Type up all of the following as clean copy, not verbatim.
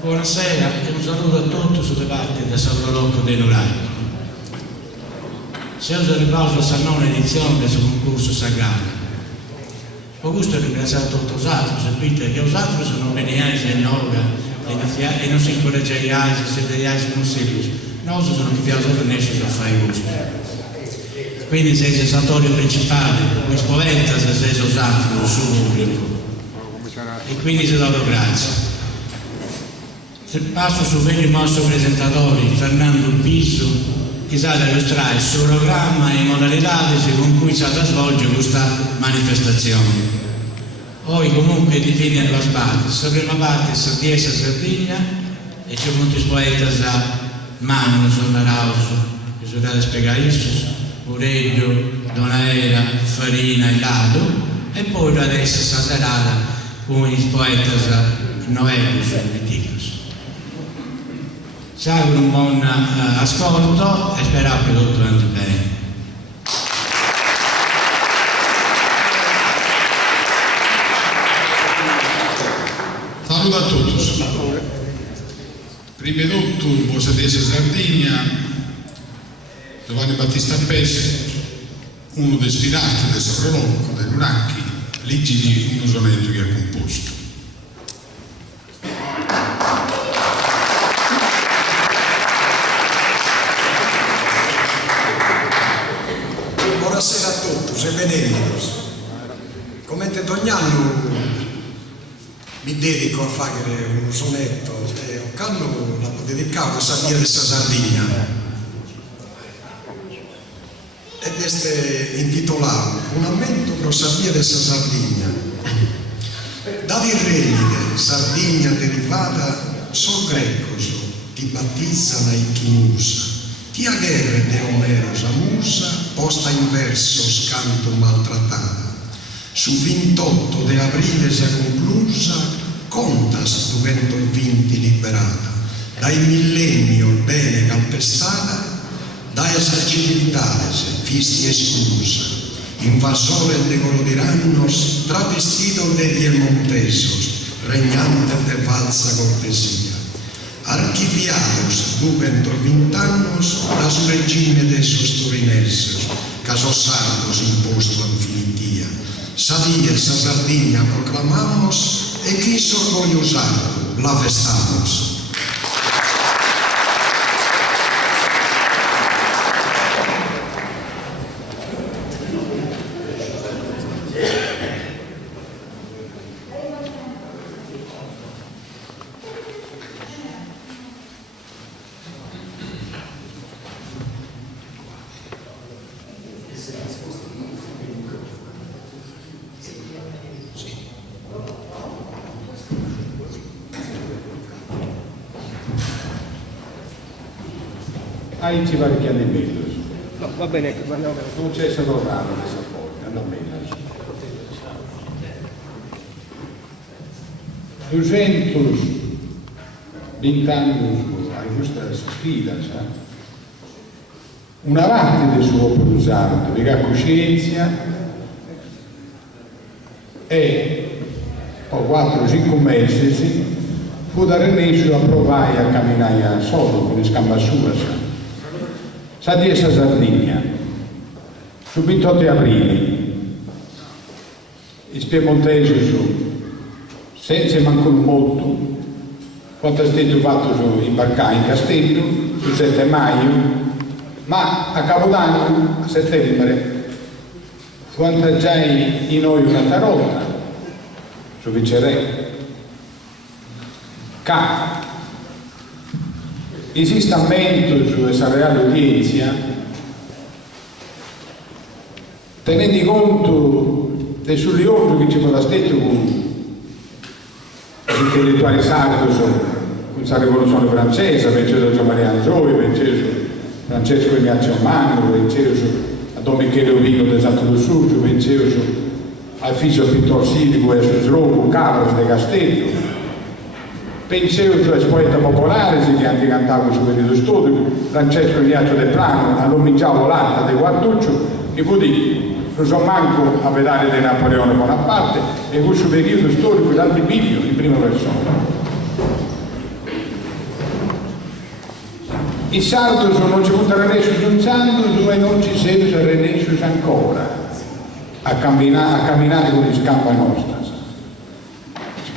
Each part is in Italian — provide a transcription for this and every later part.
Buonasera e un saluto a tutti sulle parti da San Rocco dei Nuracchi. Se uso riposo a nuova edizione del concorso sagrado. Augusto ringraziato tutti os altri, sapete che os altri sono beniais e noga e non si incoraggiaiais e sedeiais consigli. Noi sono che vi ho nessuno a fare gusto. Quindi sei il satorio principale, come spaventa se sei usato nel suo pubblico. E quindi ti do grazie. Passo su veni nostri presentatori, Fernando Piso, che sa illustrare il suo programma e modalità con cui si svolge questa manifestazione. Poi comunque divide la parte, la prima parte è Sardiesa Sardegna e c'è molti poeti a Manu, Sonarauso, che sono da spiegare questo, Ureglio, Donaera, Farina e Lado, e poi adesso sarà con i poeti Novello e Ticos. Ci auguro un buon ascolto e spero che tutto vada bene. Saluto a tutti. Prima di tutto, buon Sardiesa Sardegna, Giovanni Battista Pesce, uno dei ispirati del Saprolocco, dei Nuracchi, leggi di uno sonetto che ha composto. Buonasera a tutti e benvenuti. Come ogni anno mi dedico a fare un sonetto e un canno la dedicavo a Sardiesa di Sardegna ed è intitolato Un ammento pro Sardiesa di Sardegna. Da virrelide Sardegna derivata so grecos ti battizzano i chinusa. Tia guerra de Omero Samusa, posta in versos canto maltrattata. Su 28 de aprile si è conclusa, contas 220 liberata. Dai millennio bene calpestata, dai civiltades fisti esclusa. Invasore de Gorodiranos, travestito degli Montesos, regnante de falsa cortesia. Archiviados dentro 20 años las regime de esos turineses, casos sardos impuesto a infinitía. Sabía esa Sardegna proclamamos e quiso orgullo sardo la festamos. Ci va che anni meglio. No, va bene, Non c'è solo raro che si può, hanno meglio. 220 anni a questa sfida, una parte del suo produsato, di coscienza e poi 4-5 mesi fu da Renescio a provare a camminare solo con le scamba sua. Sardiesa Sardegna, su 28 aprile, i piemontesi su, senza manco un molto, quanto è stato fatto imbarcare in castello, sul 7 maggio, ma a Capodanno, a settembre, fu antaggiai in noi una tarota, su viceré, che esistamento su questa reale udienza, tenendo conto dei sull'ordine che ci può stato con gli intellettuali sardi, con la rivoluzione francese, penso a Gian Maria Angioi, penso a Francesco Ignazio Mango, penso a Don Michele Ovino del Santo del Sud, penso al figlio Pittor Silico e a Slobo Carlos de Castello. Pensevo al poeta popolare che anche cantavo su quelli dello studio, Francesco Ignazio De Plano, all'omiciavo l'alta del Quartuccio, e così non so manco a vedere di Napoleone Bonaparte e questo periodo storico dall'Ibibio in prima persona. I sardos non ci potranno essere un santo dove non ci siano renessus ancora a camminare con il scampo nostra.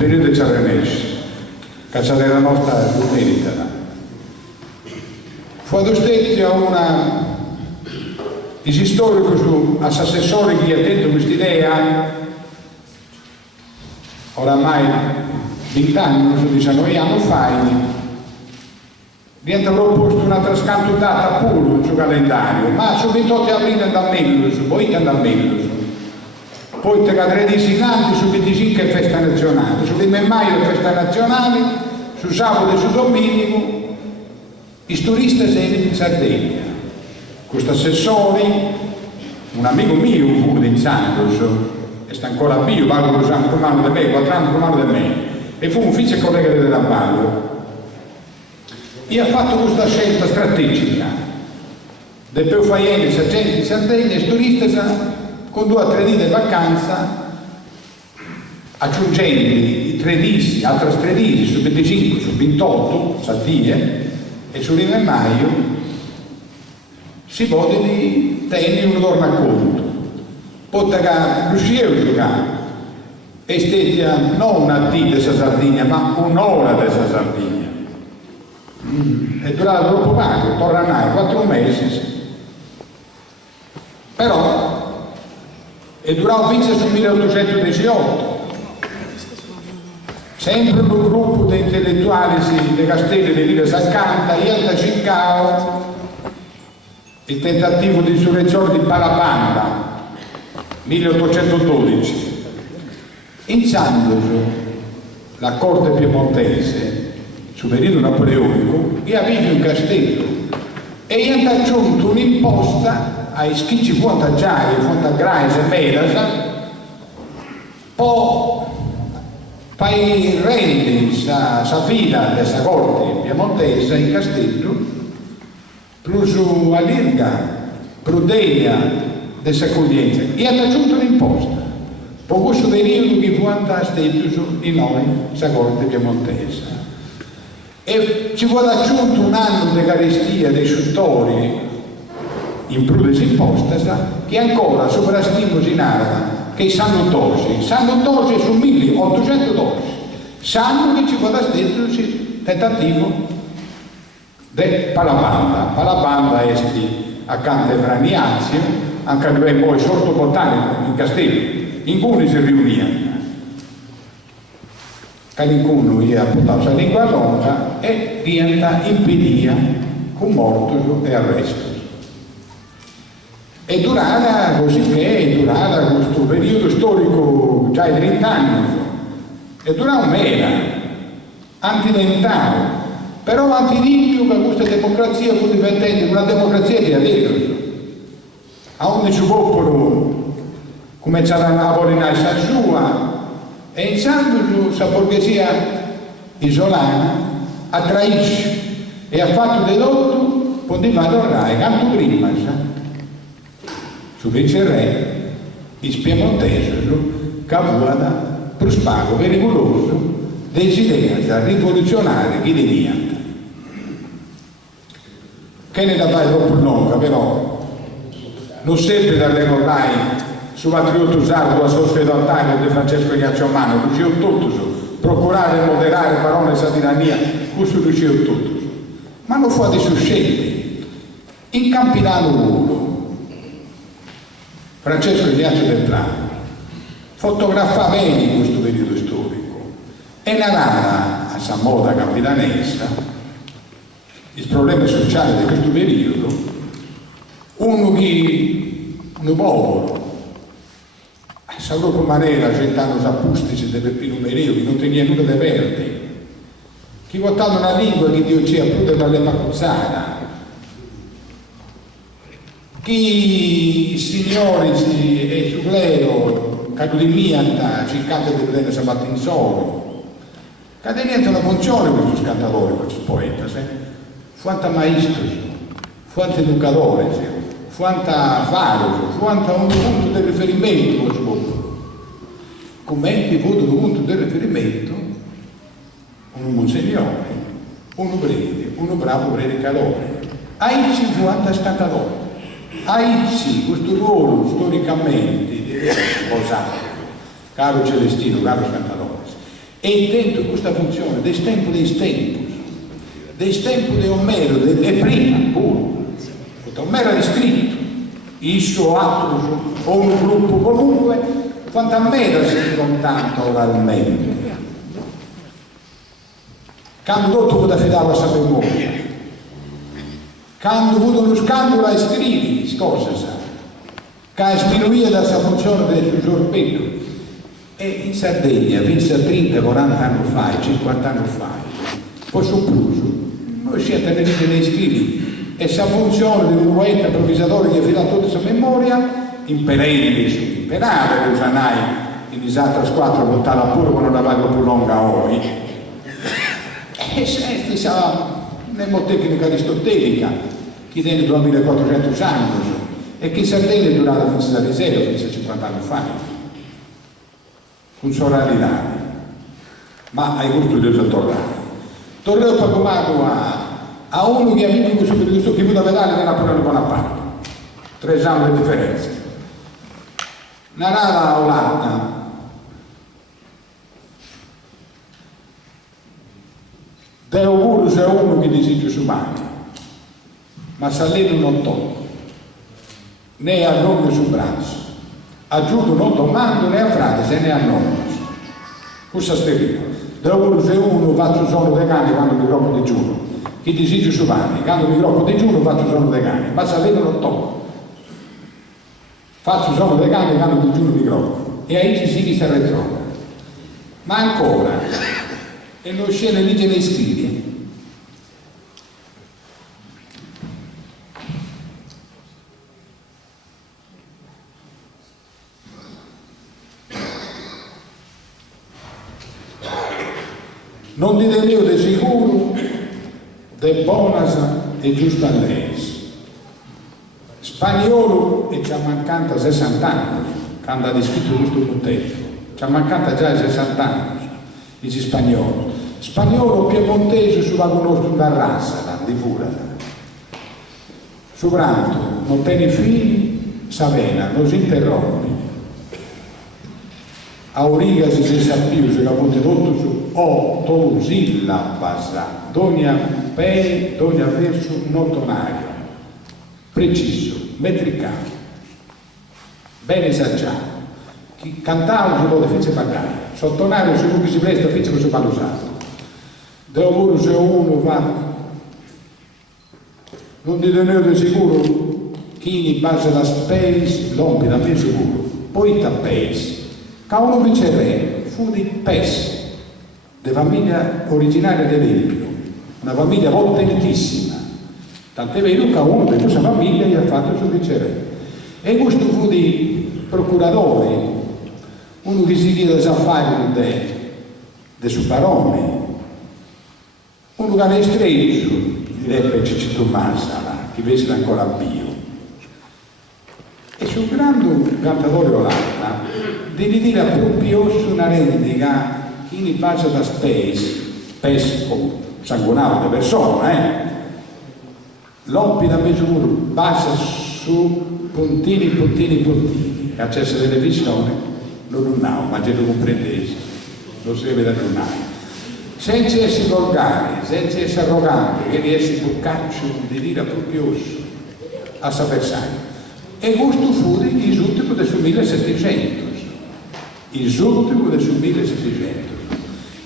Periodo ci renesce, che c'è la nostra merita. Quando stetti a una il storico su assessore che ha detto questa idea, oramai 20 anni, non so, 19 anni fa, diventa proposto un'altra scantutata pure sul calendario, ma su 28 aprile da meglio, poi da meglio. Poi tra 13 innanzi, su 25 è festa nazionale, su 1 maggio è festa nazionale, su sabato e su domenica i turisti sono in Sardegna. Questo assessore, un amico mio pure di Santos, e sta ancora più, vado per San Romano di me, 4 anni Romano di me, e fu un vice collega del Ravallo. E ha fatto questa scelta strategica. Del più faiene, se gente in Sardegna, i turisti con 2 o 3 giorni di vacanza, aggiungendo i 13, altre 13 su 25, su 28 Sardie e su 1 maggio si vuole di tenere un giorno a conto. Poi riuscire a giocare e stedia non una dì della Sardegna ma un'ora della Sardegna. È durato troppo poco, tornare 4 mesi, però è durato fino al 1818. Sempre un gruppo di intellettuali di Castello di Villa Saccanta, Ielta Ciccao, il tentativo di insurrezione di Palapanda, 1812. In Santos, la corte piemontese, sul periodo napoleonico, che aveva un castello e gli ha aggiunto un'imposta ai schicci fontagiari, fontagrais e medas, per rendere sa vita della corte piemontese in castello plus all'irga pruderia della accoglienza e ha aggiunto un'imposta per questo periodo che fu stato di noi sa corte piemontese e ci fu aggiunto un anno di carestia dei suttori in più delle imposte che ancora sovrastimo in Araba che i San Lutosi è su 1812 sanno che ci fu stato il tentativo di Palapanda è accanto ai Franiazzi anche a dove poi sorto botanico in castello in cui si riunivano Calicuno gli ha portato la lingua longa e diventa impedia con morto e arresto. È durata così che è durata questo periodo storico già di 30 anni, è durata mera, antidentale, però antidippio che questa democrazia fu diventata una democrazia di adesso. A ogni suo popolo cominciarono a volare sa sua e in Santos la borghesia isolana attraisce e ha fatto dedotto poteva tornare tanto prima su vice re il piemontese che aveva per spago pericoloso desideria rivoluzionaria che diventa che ne da fare troppo lunga però non sempre da ricordare su patriotto sardo a sosfedatario di Francesco Ignazio Mano riuscivo tutto su procurare e moderare parole sa tirania questo riuscivo tutto su. Ma non fu di suscetti in Campinano 1 Francesco Ignazio del Plano fotografava bene questo periodo storico e narrava a San Moda Campidanesa il problema sociale di questo periodo un popolo sa proprio maniera cent'anni appustici delle più numereo che non tenia nulla di verde chi votava una lingua che Dio ci ha più della lepacuzzana chi signori e su clero caduto di mianta cercate di vedere sabato in solo cade niente una funzione questo scantatore questo poeta quanto maestro quanto educatore quanta faro, quanta un punto di riferimento lo scopo. Come è un punto di riferimento un monsignore, un obrere, un bravo predicatore. Aici fu antascattatore. Aici questo ruolo storicamente di sposato, caro Celestino, caro Scantatore, e dentro questa funzione del tempo dei tempo di Omero, e prima pure, Omero ha scritto il suo atto o un gruppo comunque, quanto a me si contanto oralmente. Quando tutto da fidare a sapere memoria, quando ho avuto lo scandalo a scrivere cose, che ha sminuito da questa funzione del suo sorpetto. E in Sardegna, pensa 30, 40 anni fa, 50 anni fa, poi più, noi siamo tenuti nei scrivi, e questa funzione di un poeta improvvisatore che ha fidato tutta questa memoria, imperente, imperare, usanai, in altre squadre portava pure quando la vaga più lunga oggi. E questa sarà una tecnica aristotelica, che tiene 2400 anni, e che in Sardegna è durata fino a 50 anni fa. Un soralità, ma hai gusto di tornare. Torneo pagato a uno che ha vinto questo periodo che vuole vedere che Napoleone Bonaparte. 3 anni di differenza. Una rara Olanda. De auguro c'è uno che desidera su mano, ma Saleno non tocca, né a nome sul braccio. Aggiungo non domando né a frate se ne hanno questa sterina da uno se uno faccio sono dei cani quando mi troppo digiuno chi desidero su mani quando mi troppo digiuno faccio sono dei cani ma se non tocco faccio sono dei cani quando digiuno mi troppo e ahí ci si chi si ritrova ma ancora e non scende lì nei scrivi non dite io di sicuro de bonas e giusta leis. Spagnolo e ci ha mancata 60 anni quando ha descritto questo punteggio, ci ha mancata già 60 anni dice spagnolo. Spagnolo piemontese sulla conosco da razza, di pura. Subranto, non tieni figli, Savena, non si interrompi. Auriga si sa più, se capote tutto su otto sillabas, dogna pe, dogna verso notonario, preciso, metricato, ben esagerato. Chi cantava si vuole fece pagare, sottonario se uno che si presta fece per suo palusato. Da uno se uno va, non dite noi di sicuro, chi passa la space, l'ompi da me sicuro, poi tappesi. Cauno Viceré fu di Pes, di famiglia originaria dell'Empio, una famiglia potentissima, tant'è vero che uno di questa famiglia gli ha fatto su Viceré. E questo fu di procuratore, uno che si chiede affari de suo barone, uno che è stretto, direbbe Ciccio Tommaso, che vede ancora Pio. E sul grande cantatore olanda, devi dire proprio su una rendica chi ne passa da pesco, sanguinato di persona, l'oppi da misura basa su puntini, accesso alla televisione, non ma già lo comprendesi, lo si vede da lunare. Senza essere volgari, senza essere arroganti, che di essere boccaccio di dire proprio a sapersare. E questo fu il ultimo del suo 1700, il ultimo del suo 1700,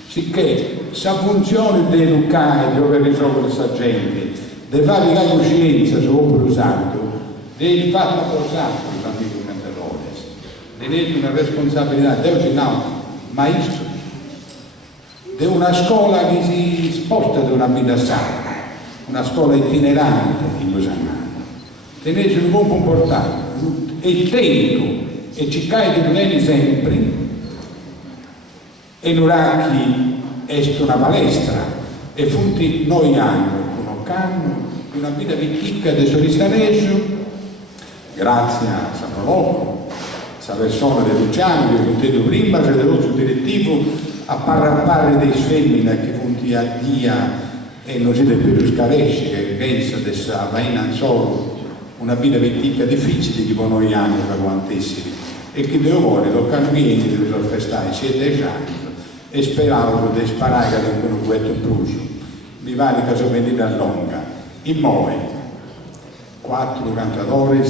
sicché sa funzione di educare dove risolve questa gente, di fare la coscienza su opera usato, di fare la portata con l'amico cantatore, di avere una responsabilità, di no, maestro, di una scuola che si sposta da una vita sana, una scuola itinerante in Lusanna. Tenete un buon comportamento e tento e cercate di tenere sempre e l'Uracchi è una palestra e funti noi hanno una vita vittica di Soristanesio grazie a Saproloco, a persona di Luciano, che ho detto prima, c'è il direttivo a parlare dei femmine che punti a dia e non siete più scaresci, che pensa di essere non solo una vita ventica difficile che noi anni da quantissimi, e che devo vuole lo cambiare di festare 7 anni e speravo di sparare con un guetto brucio. Mi pare che sono venuto a Longa, in Moe, 4 cantatori,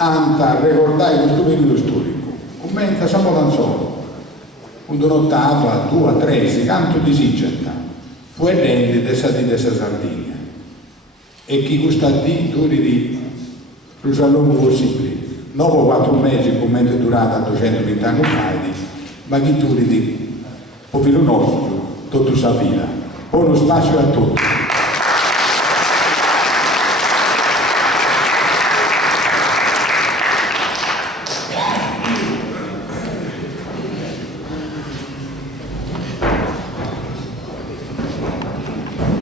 a ricordare questo periodo storico. Commenta siamo da solo, quando un'ottava, 2, 3, si canto di Sigetta, poi rende dessa Sardegna. E chi gusta di duri di più a lungo possibile. Dopo 4 mesi, commento è durata 220 anni fa, ma chi duri di popolo nostro, tutto sa vita. Buono spazio a tutti.